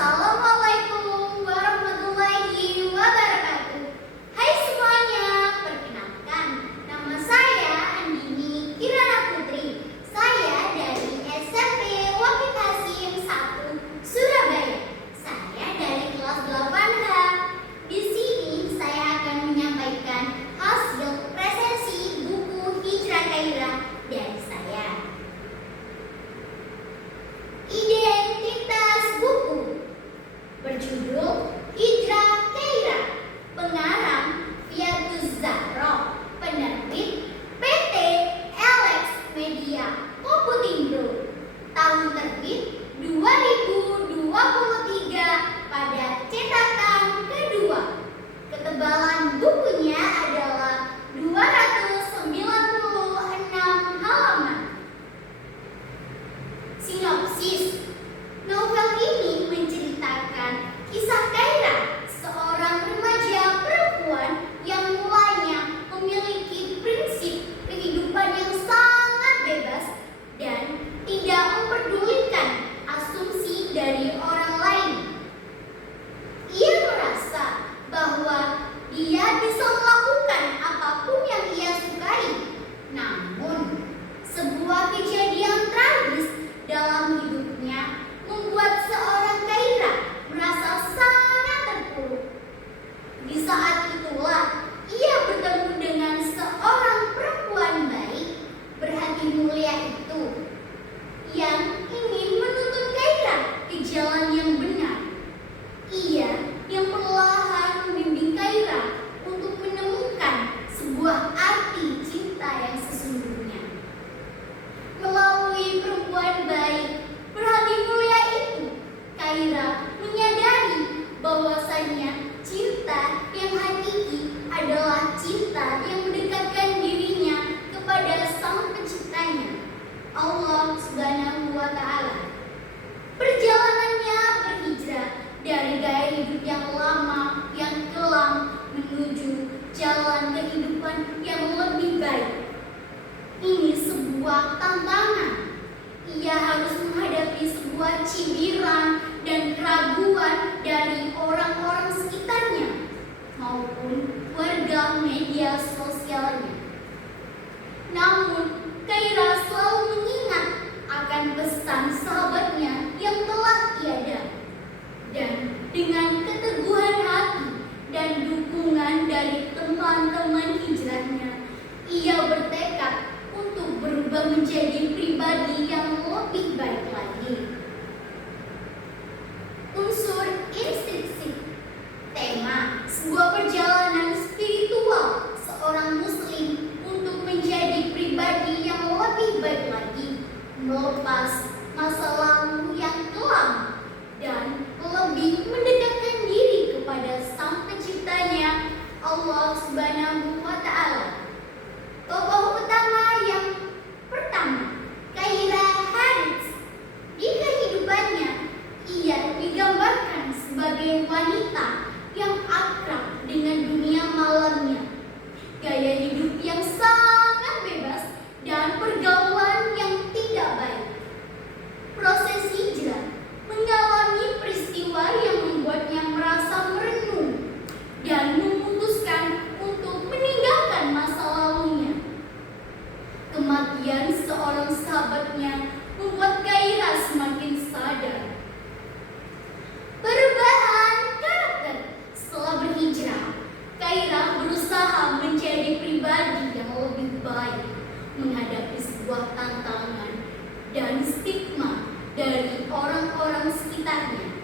Assalamualaikum warahmatullahi wabarakatuh. Hai semuanya, perkenalkan, nama saya Andini Kirana Putri. Saya dari SMP Wahid Hasim 1 Surabaya. Saya dari kelas 8H. Di sini saya akan menyampaikan hasil resensi buku Hijrah Kairah dari saya. Identitas buku berjudul Hijrah Kairah, pengarang Fiatuz Zahra, penerbit PT Alex Media Komputindo, tahun terbit 2023 pada cetakan kedua. Ketebalan bukunya adalah 296 halaman. Sinopsis. Novel ini menceritakan kisah Kairah, seorang remaja perempuan yang mulanya memiliki prinsip kehidupan yang sangat bebas dan tidak memperdulikan asumsi dari orang lain. Ia merasa bahwa dia bisa melakukan apapun yang ia sukai. Namun, sebuah kejadian tragis dalam hidupnya membuat seorang Kairah merasa sangat terpuruk. Di saat itulah ia bertemu dengan seorang perempuan baik berhati mulia itu yang ingin menuntun Kairah ke jalan yang benar. Ia yang perlahan membimbing Kairah untuk menemukan sebuah arti cinta yang sesungguhnya. Melalui perempuan baik berhati mulia itu, Kairah menyadari bahwasannya cinta yang hakiki adalah cinta yang mendekatkan dirinya kepada Sang Penciptanya, Allah Subhanahu wa Ta'ala. Perjalanannya berhijrah dari gaya hidup yang lama, yang kelam, menuju jalan kehidupan yang lebih baik. Ini sebuah tantangan. Ia harus menghadapi sebuah cibiran dan keraguan dari orang-orang sekitarnya maupun warga media sosialnya. Namun, Kairah selalu mengingat akan pesan sahabatnya yang telah tiada. Dan dengan keteguhan hati dan dukungan dari teman-teman hijrahnya, ia bertekad untuk berubah menjadi pribadi yang lebih baik lagi. Unsur instinktif. Tema sebuah perjalanan spiritual seorang muslim untuk menjadi pribadi yang lebih baik lagi, melepas masa lalu yang kelam dan lebih mendekatkan diri kepada Sang Penciptanya, Allah Subhanahu wa Ta'ala. Tokoh utama yang pertama, Kairah Harits. Di kehidupannya, ia digambarkan sebagai wanita yang akrab dengan dunia malamnya, gaya hidup yang sangat bebas, dan pergaulan yang tidak baik. Proses hijrah mengalami peristiwa yang membuatnya merasa merenung dan memutuskan untuk meninggalkan masa lalunya. Kematian seorang sahabatnya membuat Kairah semakin sadar. Perubahan karakter. Setelah berhijrah, Kairah berusaha menjadi pribadi yang lebih baik, menghadapi sebuah tantangan dan stigma dari orang-orang sekitarnya.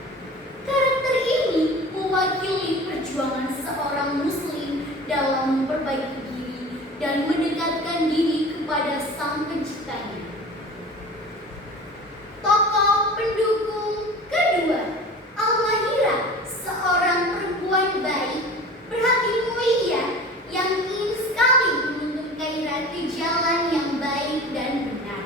Karakter ini mewakili perjuangan seorang muslim dalam memperbaiki diri dan mendekatkan diri kepada Sang Penciptanya. Tokoh pendukung kedua, Al-Mahira, seorang perempuan baik berhati mulia yang ingin sekali menuntun Kairah ke jalan yang baik dan benar.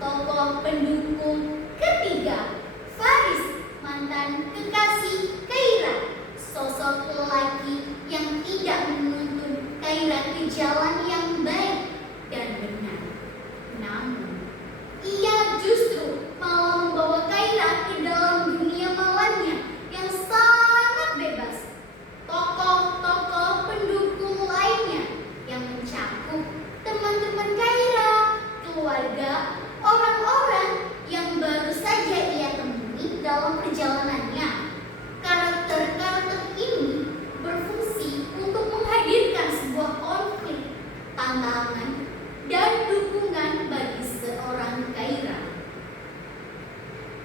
Tokoh pendukung ketiga, Faris, mantan kekasih Kairah, sosok lelaki yang tidak menuntun Kairah ke jalan yang baik dan benar. Namun, ia justru malah membawa Kairah ke dalam dunia malamnya dalam perjalanannya. Karakter-karakter ini berfungsi untuk menghadirkan sebuah konflik, tantangan, dan dukungan bagi seorang Kaira.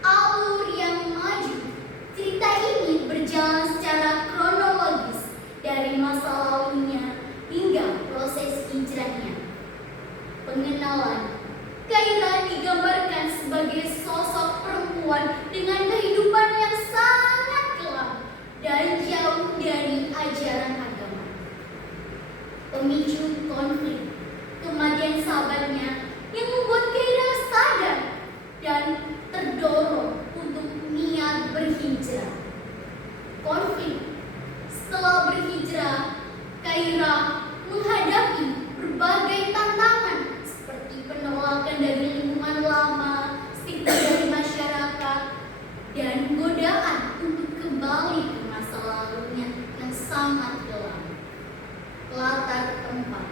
Alur yang maju. Cerita ini berjalan secara kronologis dari masa lalunya hingga proses hijrahnya. Pengenalan. Kaira digambarkan sebagai sosok perempuan dengan kehidupan yang sangat kelam dan jauh dari ajaran agama. Pemicu konflik. Kematian sahabatnya yang membuat Kaira sadar dan terdorong untuk niat berhijrah. Konflik. Setelah berhijrah, Kaira menghadapi berbagai tantangan seperti penolakan dari lingkungan lama, stigma dari masyarakat, dan godaan untuk kembali ke masa lalunya yang sangat kelam. Latar tempat.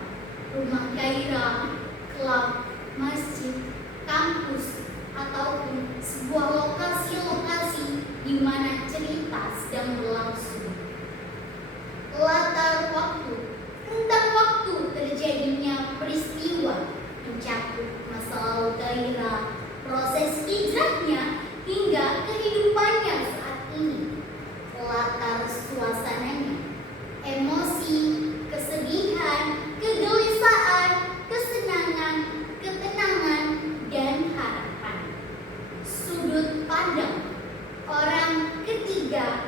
Rumah Kaira, klub, masjid, kampus, ataupun sebuah lokasi-lokasi di mana cerita sedang berlangsung. Latar waktu. Tentang waktu terjadinya peristiwa mencakup masa lalu Kaira, proses hijrahnya, hingga kehidupannya saat ini. Latar suasananya. Emosi, kesedihan, kegelisahan, kesenangan, ketenangan, dan harapan. Sudut pandang. Orang ketiga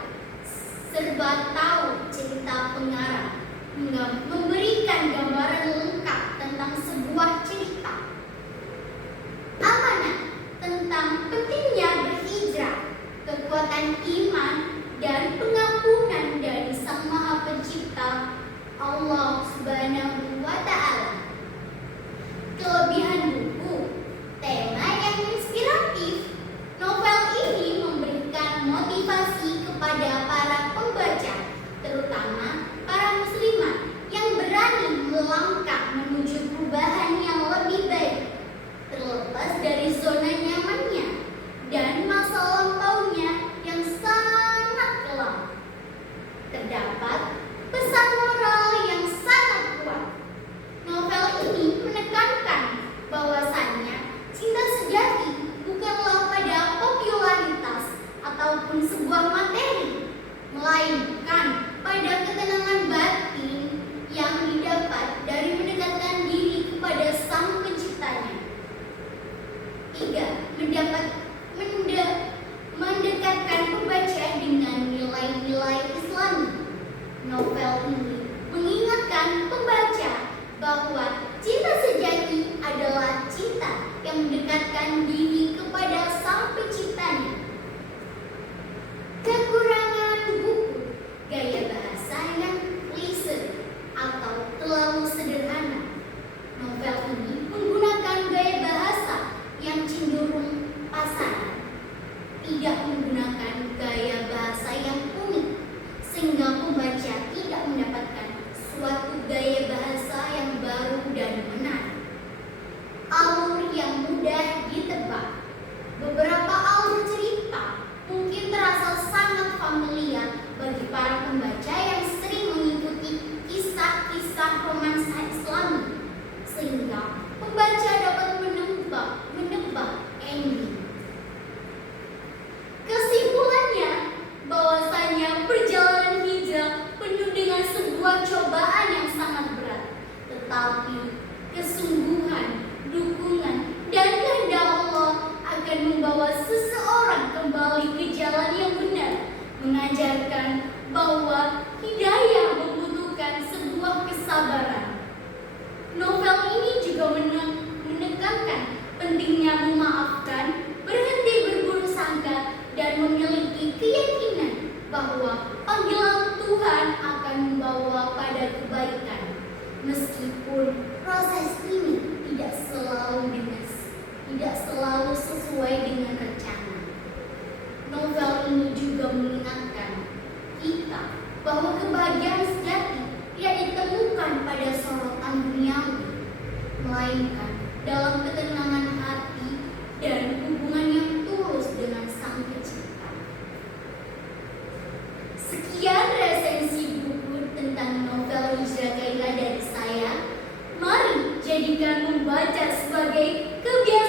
serba tahu cerita pengarang hingga memberikan gambaran lengkap tentang sebuah cerita. Amanat tentang pentingnya berhijrah, kekuatan iman, dan pengampunan dari Sang Maha Pencipta Allah Subhanahu wa Ta'ala. Kelebihan buku. Tema yang inspiratif. Novel ini memberikan motivasi kepada para pembaca, terutama para muslimat yang berani melangkah menuju perubahan yang lebih baik, terlepas dari zona nyamannya dan masa lampaunya yang sangat kelam. Terdapat pesan moral yang sangat kuat. Novel ini menekankan bahwasannya cinta sejati bukanlah pada popularitas ataupun sebuah materi, melainkan pada ketenangan batin yang didapat dari mendekatkan diri kepada Sang Penciptanya. 3. Mendekatkan pembaca dengan nilai-nilai Islami. Novel ini mengingatkan pembaca bahwa cinta sejati adalah cinta yang mendekatkan diri kepada Sang Penciptanya. Kekurangan buku. Gaya bahasa yang klise atau terlalu sederhana. Novel ini menggunakan gaya bahasa yang cenderung pasaran, tidak menggunakan gaya bahasa yang unik, sehingga pembaca tidak mendapatkan suatu gaya bahasa yang baru dan menarik. Alur yang mudah ditebak. Beberapa alur cerita mungkin terasa sangat familiar bagi para pembaca yang sering mengikuti kisah-kisah romansa Islami, sehingga pembaca dapat menebak ending. Kesimpulannya, bahwasanya perjalanan hijrah penuh dengan sebuah cobaan yang sangat berat, tetapi kesungguhan, dukungan, dan kehendak Allah akan membawa seseorang kembali ke jalan yang benar, mengajarkan bahwa hidayah membutuhkan sebuah kesabaran. Novel ini juga menekankan pentingnya memaafkan, berhenti berburuk sangka, dan memiliki keyakinan bahwa panggilan Tuhan akan membawa pada kebaikan, meskipun proses ini tidak selalu sesuai dengan rencana. Novel ini juga mengingatkan kita bahwa kebahagiaan sejati tidak ditemukan pada sorotan duniawi, melainkan dalam ketenangan hati dan hubungan yang tulus dengan Sang Pencipta. menjadikan membaca sebagai kebiasaan